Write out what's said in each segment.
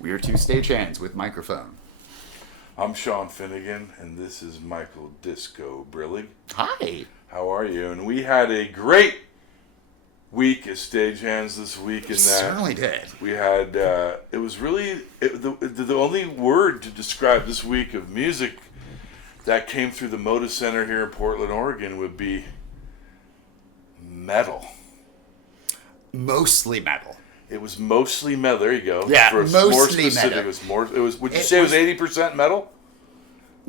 We are two stagehands with microphone. I'm Sean Finnegan, and this is Michael Disco Brillig. Hi. How are you? And we had a great week as stagehands this week. In that Certainly did. we had, it was really, the only word to describe this week of music that came through the Moda Center here in Portland, Oregon would be metal. Mostly metal. It was mostly metal. There you go. Yeah, For mostly more specific, metal. It was. Would you say it was 80% metal?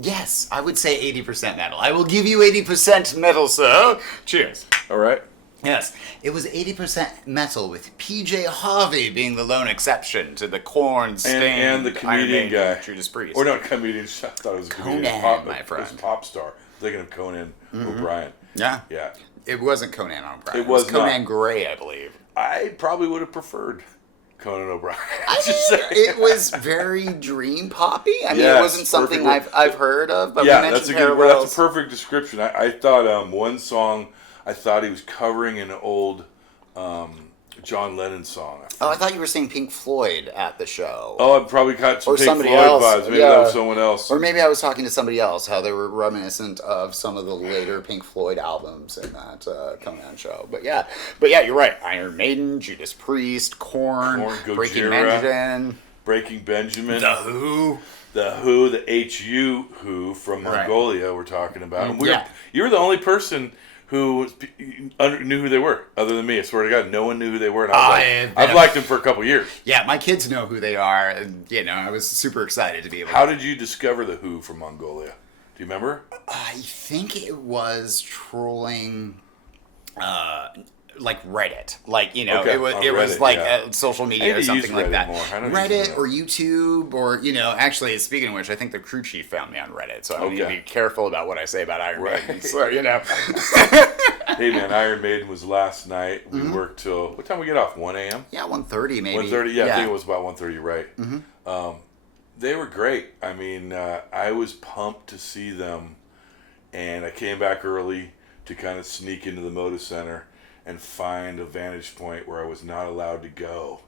Yes, I would say 80% metal. I will give you 80% metal, sir. Cheers. All right. Yes, it was 80% metal, with PJ Harvey being the lone exception to the corn-stained And the comedian Iron Maiden, guy. Judas Priest. Or not comedian. I thought it was a comedian. Conan, my friend. It was a pop star. Thinking of Conan O'Brien. Yeah. Yeah. It wasn't Conan O'Brien. It was Conan not. Gray, I believe. I probably would have preferred Conan O'Brien. It was very dream poppy. I mean, Yes, it wasn't something perfect. I've heard of, but Yeah, we that's mentioned a good. parallels. That's a perfect description. I thought one song. I thought he was covering an old John Lennon song. Oh, I thought you were saying Pink Floyd at the show. Oh, I probably got some Or Pink somebody Floyd else. vibes. Maybe Yeah. that was someone else. Or maybe I was talking to somebody else, how they were reminiscent of some of the later Pink Floyd albums in that Conan show. But yeah, you're right. Iron Maiden, Judas Priest, Korn, Breaking Gojira, Benjamin, Breaking Benjamin, The Who. the HU Who from Right. Mongolia we're talking about. And Yeah. you were the only person who knew who they were, other than me. I swear to God, no one knew who they were. And I've liked them for a couple years. Yeah, my kids know who they are, and I was super excited to be able. How did you discover the Who from Mongolia? Do you remember? I think it was trolling, like Reddit, Okay, it was Reddit, like yeah. social I media need or to something use like Reddit that. more. I don't use Reddit it or YouTube or actually, speaking of which, I think the crew chief found me on Reddit, so I need to Okay. be careful about what I say about Iron Right. Maiden. So Hey man, Iron Maiden was last night. We worked till what time we get off? 1 a.m. yeah, 1:30 maybe. 1:30. Yeah, I think it was about 1:30. Right. They were great. I mean, I was pumped to see them, and I came back early to kind of sneak into the Moda Center and find a vantage point where I was not allowed to go,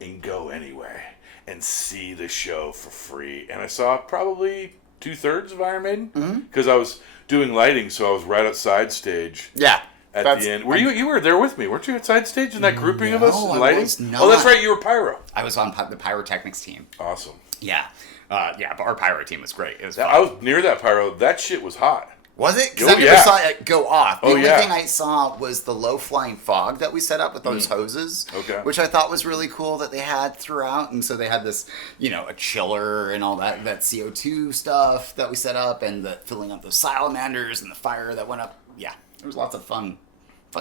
and go anyway and see the show for free. And I saw probably 2/3 of Iron Maiden because I was doing lighting, so I was right outside stage. Yeah. At the end, you were there with me, weren't you? At side stage in that grouping of us No, I lighting. was not. Oh, that's right, you were pyro. I was on the pyrotechnics team. Awesome. Yeah. But our pyro team was great. It was fun. I was near that pyro. That shit was hot. Was it? Because Oh, I never yeah. saw it go off. The Oh, only yeah. thing I saw was the low-flying fog that we set up with those hoses, Okay. which I thought was really cool that they had throughout. And so they had this, a chiller and all that CO2 stuff that we set up, and the filling up the salamanders and the fire that went up. Yeah, there was lots of fun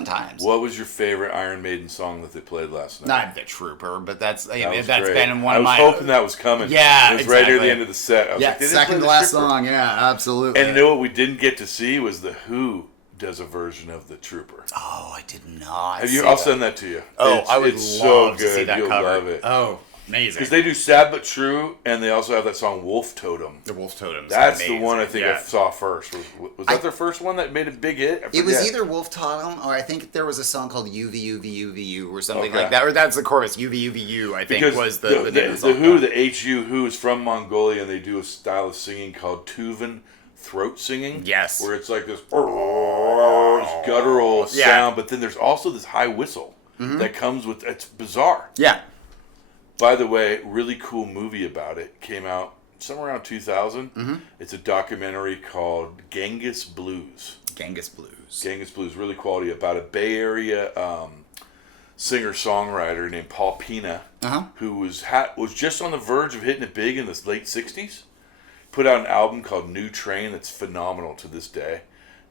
times. What was your favorite Iron Maiden song that they played last night? Not the Trooper, but that's That was that's great. been one I of was my. hoping that was coming. Yeah, it was right near exactly. the end of the set. I was like, they didn't second play to the last Trooper. song. Yeah, absolutely. And you know what we didn't get to see was the Who does a version of the Trooper. Oh, I did not. Have you? see I'll that. send that to you. Oh, it's, I would it's love so to see good. that You'll cover. love it. Oh, amazing. Because they do Sad But True, and they also have that song Wolf Totem. The Wolf Totems. That's amazing. the one I think Yeah. I saw first. Was that their first one that made a big hit? I It was forget. either Wolf Totem or I think there was a song called UVUVUVU or something Okay. like that. Or that's the chorus. UVUVU, I think, Because was the the name of the song. Who, the HU Who is from Mongolia, and they do a style of singing called Tuvan Throat-singing. Yes. Where it's like this guttural Yeah. sound, but then there's also this high whistle that comes with, it's bizarre. Yeah. By the way, really cool movie about it. Came out somewhere around 2000. It's a documentary called Genghis Blues. Genghis Blues. Genghis Blues, really quality, about a Bay Area singer-songwriter named Paul Pina, who was just on the verge of hitting it big in the late 60s. Put out an album called New Train that's phenomenal to this day.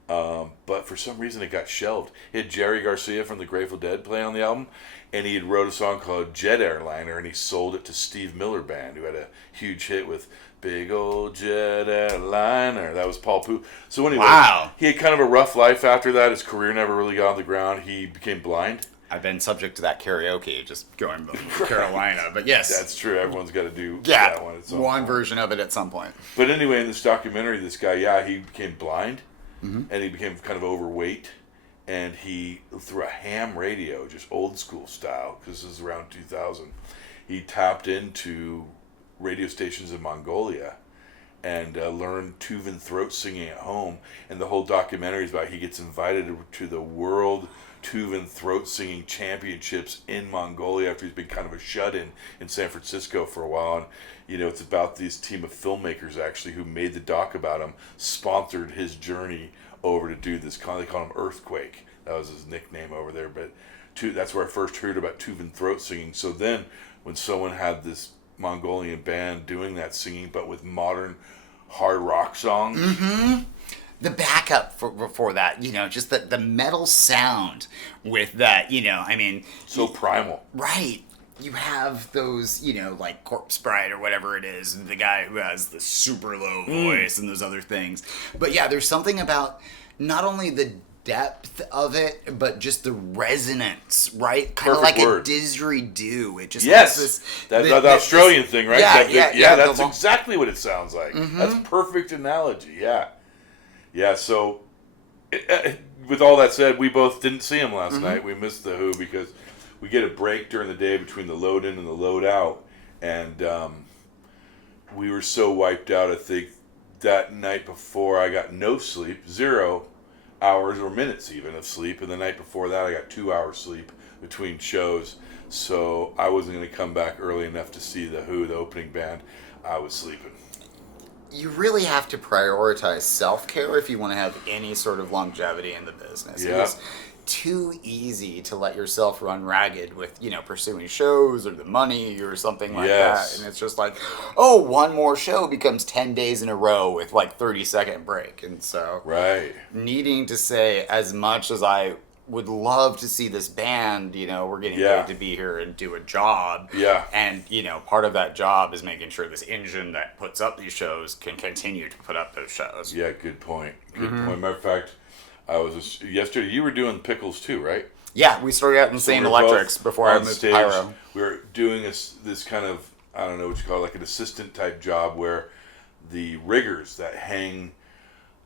But for some reason it got shelved. He had Jerry Garcia from the Grateful Dead play on the album, and he had wrote a song called Jet Airliner, and he sold it to Steve Miller Band, who had a huge hit with Big Old Jet Airliner. That was Paul Poo. So anyway, Wow. He had kind of a rough life after that. His career never really got on the ground. He became blind. I've been subject to that karaoke, just going Carolina. But yes. That's true. Everyone's got to do yeah, that one at some one point. version of it at some point. But anyway, in this documentary, this guy, he became blind, and he became kind of overweight, and he, through a ham radio, just old school style, because this is around 2000, he tapped into radio stations in Mongolia and learned Tuvan Throat-singing at home. And the whole documentary is about he gets invited to the World Tuvan Throat-singing Championships in Mongolia after he's been kind of a shut-in in San Francisco for a while. And, you know, it's about this team of filmmakers, actually, who made the doc about him, sponsored his journey over to do this. They call him Earthquake. That was his nickname over there. But that's where I first heard about Tuvan Throat-singing. So then, when someone had this Mongolian band doing that singing, but with modern hard rock songs. Mm-hmm. The backup for that, you know, just the metal sound with that, you know, I mean. So primal. Right. You have those, you know, like Corpse Bride or whatever it is, the guy who has the super low voice and those other things. But yeah, there's something about not only the depth of it, but just the resonance, right? Kind of like word. a didgeridoo. It just yes, has this, the Australian thing, right? Yeah, that's exactly what it sounds like. Mm-hmm. That's perfect analogy. Yeah. So, with all that said, we both didn't see him last night. We missed the Who because we get a break during the day between the load in and the load out, and we were so wiped out. I think that night before I got no sleep, 0 hours or minutes even of sleep, and the night before that I got 2 hours sleep between shows, so I wasn't going to come back early enough to see the Who, the opening band. I was sleeping. You really have to prioritize self-care if you want to have any sort of longevity in the business. Yeah. It's too easy to let yourself run ragged with, you know, pursuing shows or the money or something like that. And it's just like, oh, one more show becomes 10 days in a row with like 30-second break. And so needing to say, as much as I would love to see this band, you know, we're getting paid to be here and do a job. Yeah. And, you know, part of that job is making sure this engine that puts up these shows can continue to put up those shows. Yeah, good point. Good point. Matter of fact, yesterday you were doing pickles too, right? Yeah, we started out in the same electrics before I moved stage, to Pyro. We were doing this kind of, I don't know what you call it, like an assistant type job where the riggers that hang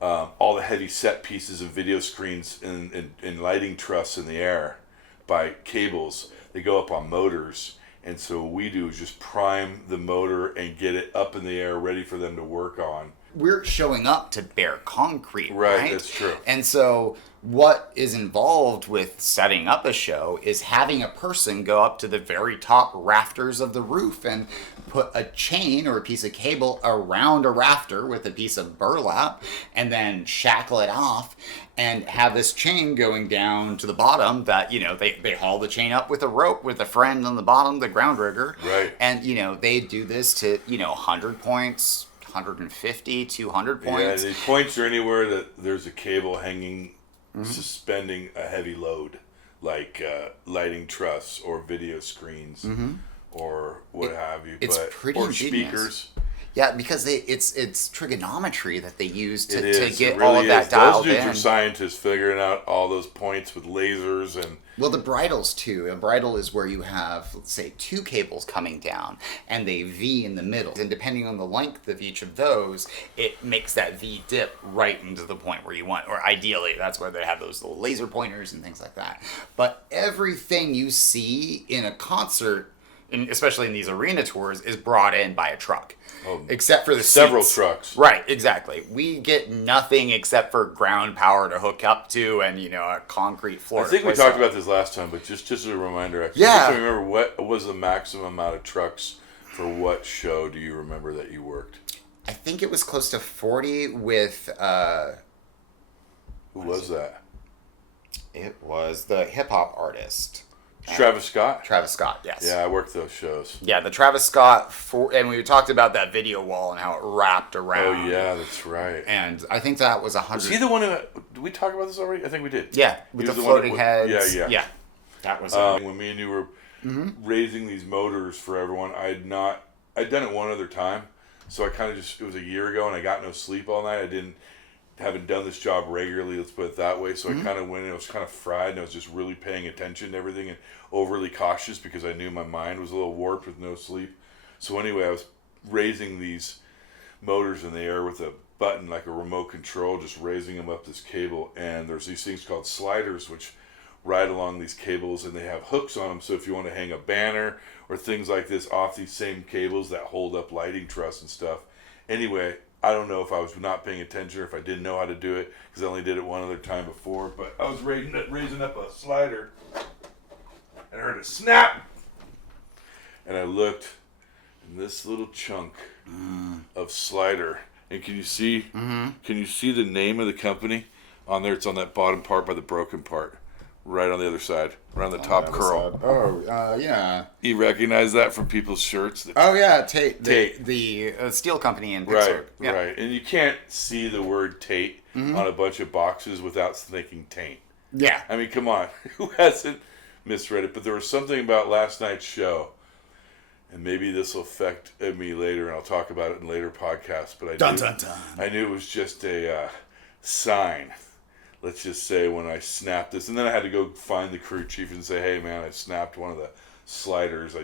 all the heavy set pieces and video screens and lighting truss in the air by cables, they go up on motors. And so what we do is just prime the motor and get it up in the air ready for them to work on. We're showing up to bare concrete, right? That's true. And so what is involved with setting up a show is having a person go up to the very top rafters of the roof and put a chain or a piece of cable around a rafter with a piece of burlap and then shackle it off and have this chain going down to the bottom that, you know, they haul the chain up with a rope with a friend on the bottom, the ground rigger. Right. And, you know, they do this to, you know, 100 points, 150, 200 points. Yeah, the points are anywhere that there's a cable hanging, suspending a heavy load, like lighting truss or video screens or what have you. It's pretty or ingenious. Speakers. Yeah, because it's trigonometry that they use to get really all of that dialed in. Those dudes in. are scientists figuring out all those points with lasers and... Well, the bridles too. A bridle is where you have, let's say, 2 cables coming down and they V in the middle. And depending on the length of each of those, it makes that V dip right into the point where you want. Or ideally, that's where they have those little laser pointers and things like that. But everything you see in a concert, especially in these arena tours, is brought in by a truck. Except for the several seats. Trucks. Right, exactly. We get nothing except for ground power to hook up to and, you know, a concrete floor. I think we talked about this last time, but just as a reminder, actually, yeah. Just to remember, what was the maximum amount of trucks for what show do you remember that you worked? I think it was close to 40 with... Who was that? It was the hip-hop artist. Travis Scott? Travis Scott, yes. Yeah, I worked those shows. Yeah, the Travis Scott, and we talked about that video wall and how it wrapped around. Oh, yeah, that's right. And I think that was 100. Was he the one who... Did we talk about this already? I think we did. Yeah, with the floating heads. Yeah. That was... when me and you were raising these motors for everyone, I'd done it one other time. So I kind of it was a year ago, and I got no sleep all night. Haven't done this job regularly, let's put it that way. So I kind of went in, I was kind of fried, and I was just really paying attention to everything and overly cautious because I knew my mind was a little warped with no sleep. So anyway, I was raising these motors in the air with a button, like a remote control, just raising them up this cable. And there's these things called sliders, which ride along these cables, and they have hooks on them, so if you want to hang a banner or things like this off these same cables that hold up lighting truss and stuff. Anyway, I don't know if I was not paying attention or if I didn't know how to do it, because I only did it one other time before, but I was raising up a slider, and I heard a snap, and I looked, and this little chunk of slider, and can you see the name of the company on there? It's on that bottom part by the broken part, right on the other side, around the top curl. Oh, yeah. You recognize that from people's shirts? Oh, yeah, Tate. Tate. The steel company in Pittsburgh. Right, Yeah. right. And you can't see the word Tate on a bunch of boxes without thinking taint. Yeah. I mean, come on. Who hasn't misread it? But there was something about last night's show, and maybe this will affect me later, and I'll talk about it in later podcasts, but I knew it was just a sign. Let's just say when I snapped this, and then I had to go find the crew chief and say, hey man, I snapped one of the sliders.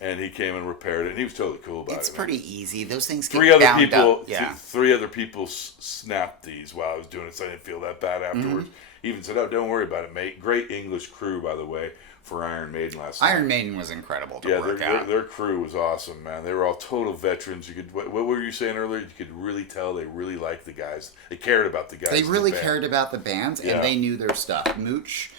And he came and repaired it, and he was totally cool about it. It's pretty easy. Those things get Three other bound people, up. Yeah. three other people snapped these while I was doing it, so I didn't feel that bad afterwards. He even said, "Oh, don't worry about it, mate." Great English crew, by the way, for Iron Maiden last night. Iron Maiden was incredible to work out. Their crew was awesome, man. They were all total veterans. You could, what were you saying earlier? You could really tell they really liked the guys. They cared about the guys. They really cared about the bands, and Yeah. they knew their stuff. Mooch,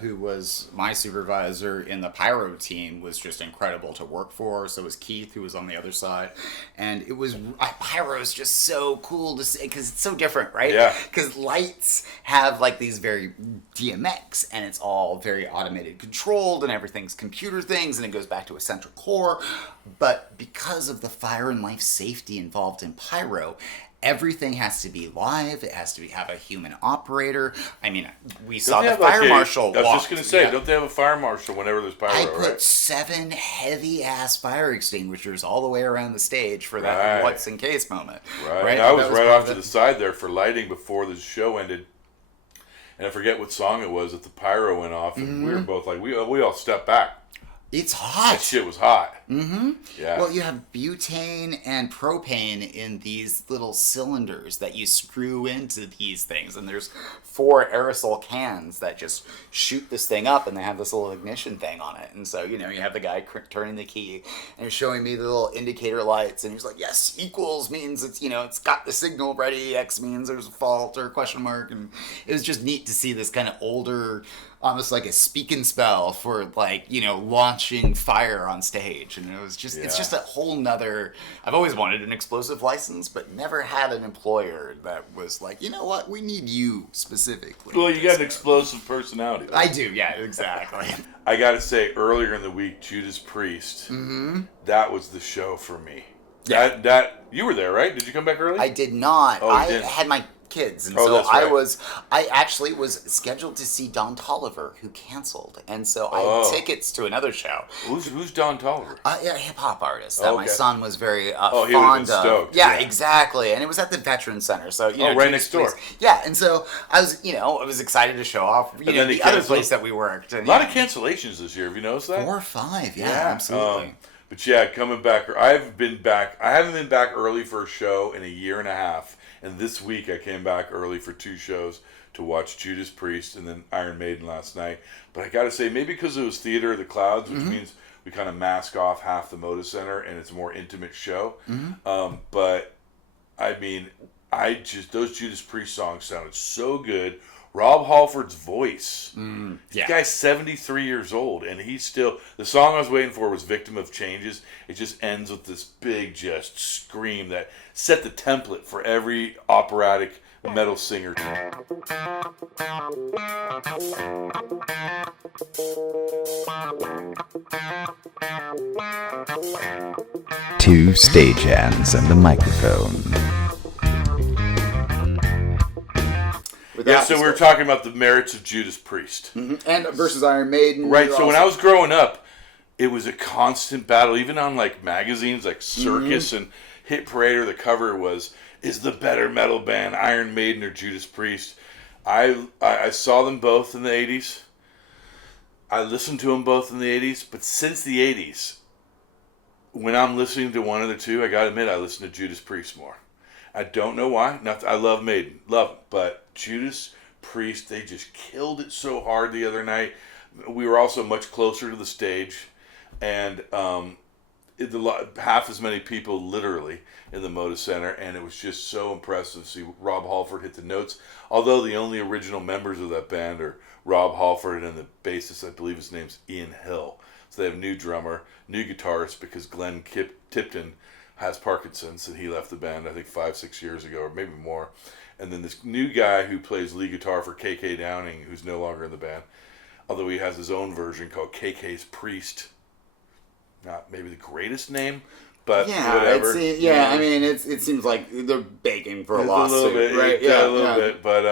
who was my supervisor in the pyro team, was just incredible to work for. So was Keith, who was on the other side. And it was, pyro is just so cool to see, because it's so different, right? Yeah. Because lights have like these very DMX, and it's all very automated controlled, and everything's computer things, and it goes back to a central core. But because of the fire and life safety involved in pyro, everything has to be live. It has to have a human operator. I mean, we saw the fire marshal walk. I was just going to say, don't they have a fire marshal whenever there's pyro, I put right? 7 heavy-ass fire extinguishers all the way around the stage for that what's-in-case moment. Right. And I was right off to the side there for lighting before the show ended. And I forget what song it was that the pyro went off, and we were both like, we all stepped back. It's hot. That shit was hot. Mm-hmm. Yeah. Well, you have butane and propane in these little cylinders that you screw into these things, and there's 4 aerosol cans that just shoot this thing up, and they have this little ignition thing on it. And so, you have the guy turning the key, and he's showing me the little indicator lights, and he's like, yes, equals means it's, it's got the signal ready, X means there's a fault or a question mark, and it was just neat to see this kind of older, almost like a speak and spell for launching fire on stage. And it was just, it's just a whole nother, I've always wanted an explosive license, but never had an employer that was like, you know what, we need you specifically. Well, you got an explosive personality. I do, yeah, exactly. I got to say, earlier in the week, Judas Priest, that was the show for me. Yeah. That you were there, right? Did you come back early? I did not. Oh, I didn't. had my kids, and Oh, so that's right. I actually was scheduled to see Don Toliver, who canceled, and so I had tickets to another show. Who's Don Toliver? Yeah, a hip hop artist that my Okay. son was very He would've been fond of. stoked, Yeah, yeah. exactly, and it was at the Veterans Center, so right Judas next door. Priest. Yeah, and so I was excited to show off. then they the other canceled. place that we worked. And, A lot of cancellations this year. Have you noticed that? 4 or 5. Yeah, absolutely. But yeah, coming back. I haven't been back early for a show in a year and a half. And this week I came back early for 2 shows to watch Judas Priest and then Iron Maiden last night. But I got to say, maybe because it was Theater of the Clouds, which means we kind of mask off half the Moda Center and it's a more intimate show. But I mean, those Judas Priest songs sounded so good. Rob Halford's voice. The guy's 73 years old, and he's still... The song I was waiting for was Victim of Changes. It just ends with this big just scream that set the template for every operatic metal singer. Two Stagehands and the microphone. Yeah, so we were talking about the merits of Judas Priest. And versus Iron Maiden. Right, so when I was growing up, it was a constant battle, even on like magazines like Circus and Hit Parade, or the cover was, is the better metal band Iron Maiden or Judas Priest? I saw them both in the 80s. I listened to them both in the 80s, but since the 80s, when I'm listening to one of the two, I gotta admit I listen to Judas Priest more. I don't know why. I love Maiden, love them, but Judas Priest, they just killed it so hard the other night. We were also much closer to the stage, and half as many people literally in the Moda Center, and it was just so impressive to see Rob Halford hit the notes. Although the only original members of that band are Rob Halford and the bassist, I believe his name's Ian Hill. So they have a new drummer, new guitarist, because Glenn Tipton has Parkinson's, and he left the band, I think, 5-6 years ago, or maybe more. And then this new guy who plays lead guitar for KK Downing, who's no longer in the band, although he has his own version called KK's Priest. Not maybe the greatest name, but whatever. I mean, it seems like they're begging for a lawsuit, a little bit, right? Yeah, a little bit. But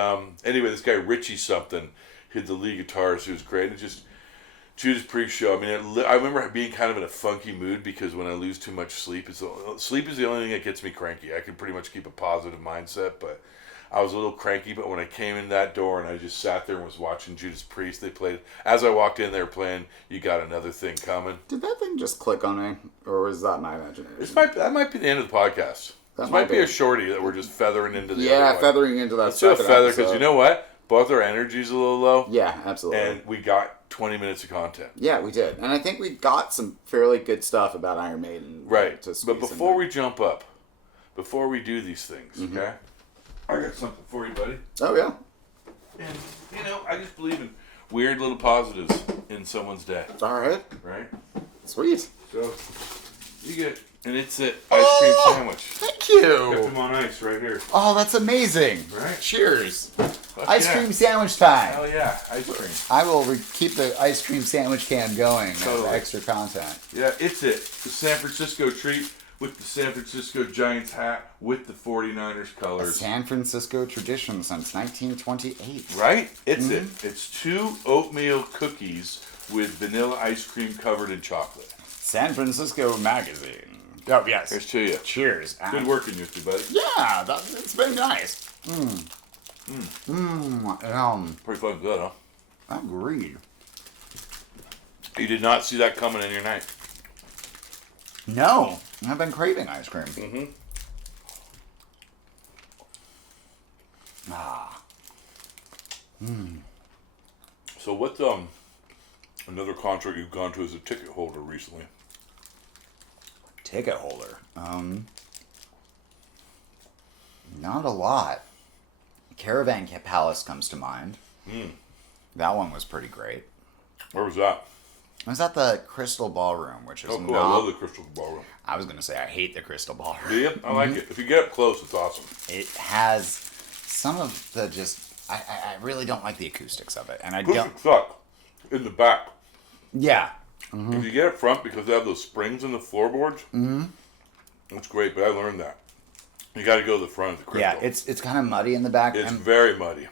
anyway, this guy Richie something, who's the lead guitarist, who's great. And just Judas Priest show. I mean, I remember being kind of in a funky mood because when I lose too much sleep, sleep is the only thing that gets me cranky. I can pretty much keep a positive mindset, but I was a little cranky. But when I came in that door and I just sat there and was watching Judas Priest, they played. As I walked in, they were playing "You Got Another Thing Coming." Did that thing just click on me, or was that my imagination? That might be the end of the podcast. This might be a shorty that we're just feathering into the other one. feathering into that. Let's do a feather because you know what? Both our energy's a little low. Yeah, absolutely. And we got 20 minutes of content. Yeah, we did. And I think we got some fairly good stuff about Iron Maiden. Right. But before we jump up, before we do these things, okay? I got something for you, buddy. Oh, yeah. And, I just believe in weird little positives in someone's day. All right. Right? Sweet. So, you get, and it's an ice cream sandwich. Thank you. Got them on ice right here. Oh, that's amazing. Right? Cheers. Fuck Ice cream sandwich time. Hell yeah, ice cream. I will keep the ice cream sandwich can going as Totally. extra content. Yeah, it's it. The San Francisco treat with the San Francisco Giants hat with the 49ers A colors. San Francisco tradition since 1928. Right? It's it. It's 2 oatmeal cookies with vanilla ice cream covered in chocolate. San Francisco Magazine. Oh, yes. Here's to you. Cheers. Good working with you, buddy. Yeah, it's been nice. Pretty fucking good, huh? Agreed. You did not see that coming in your night. No, I've been craving ice cream. So what's another concert you've gone to as a ticket holder recently? Ticket holder. Not a lot. Caravan Palace comes to mind. That one was pretty great. Where was that? I was at the Crystal Ballroom, which is Oh, cool. not... I love the Crystal Ballroom. I was going to say I hate the Crystal Ballroom. Do you? I like it. If you get up close, it's awesome. It has some of the just... I really don't like the acoustics of it, and I don't... Acoustics suck in the back. Yeah. If you get up front because they have those springs in the floorboards, it's great, but I learned that. You got to go to the front of the Crystal. Yeah, it's kind of muddy in the back. It's very muddy.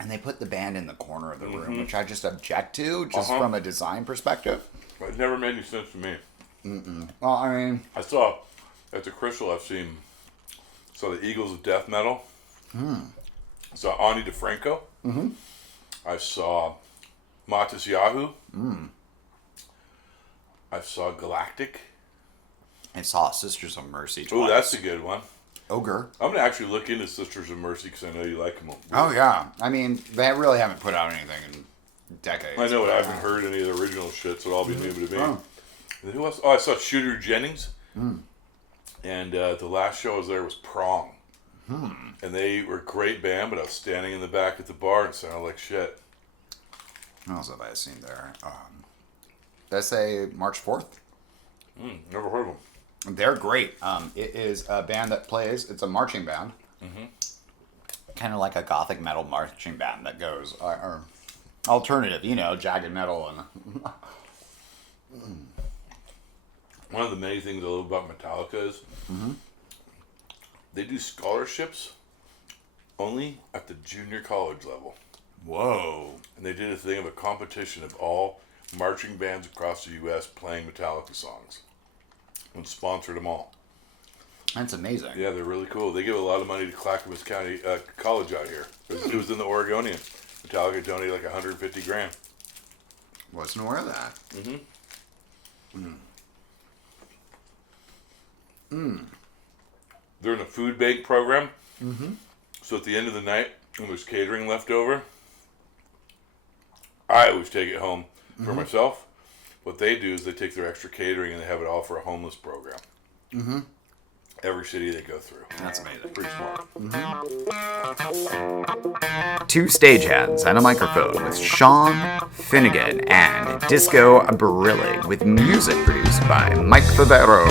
And they put the band in the corner of the room, which I just object to, just from a design perspective. It never made any sense to me. Well, I mean... I saw, at the Crystal, saw the Eagles of Death Metal. I saw Ani DeFranco. I saw Matis Yahoo. I saw Galactic. I saw Sisters of Mercy twice. Oh, that's a good one. Ogre. I'm going to actually look into Sisters of Mercy because I know you like them. Oh, yeah. I mean, they really haven't put out anything in decades. I know, I haven't heard any of the original shit, so it'll all be new to me. And who else? Oh, I saw Shooter Jennings. And the last show I was there was Prong. And they were a great band, but I was standing in the back at the bar and sounded like shit. What else have I seen there? Did I say March 4th? Never heard of them. They're great. It is a band that plays, it's a marching band. Kind of like a gothic metal marching band that goes, or alternative, jagged metal. And One of the many things I love about Metallica is they do scholarships only at the junior college level. Whoa. And they did a thing of a competition of all marching bands across the U.S. playing Metallica songs. And sponsored them all. That's amazing. Yeah, they're really cool. They give a lot of money to Clackamas County College out here. It was in the Oregonian. Metallica donated like $150,000. Wasn't aware of that. They're in a food bank program. So at the end of the night, when there's catering left over, I always take it home for myself. What they do is they take their extra catering and they have it all for a homeless program. Mm-hmm. Every city they go through. That's amazing. Pretty smart. Two Stagehands and a Microphone with Sean Finnegan and Disco Brillig with music produced by Mike Favero.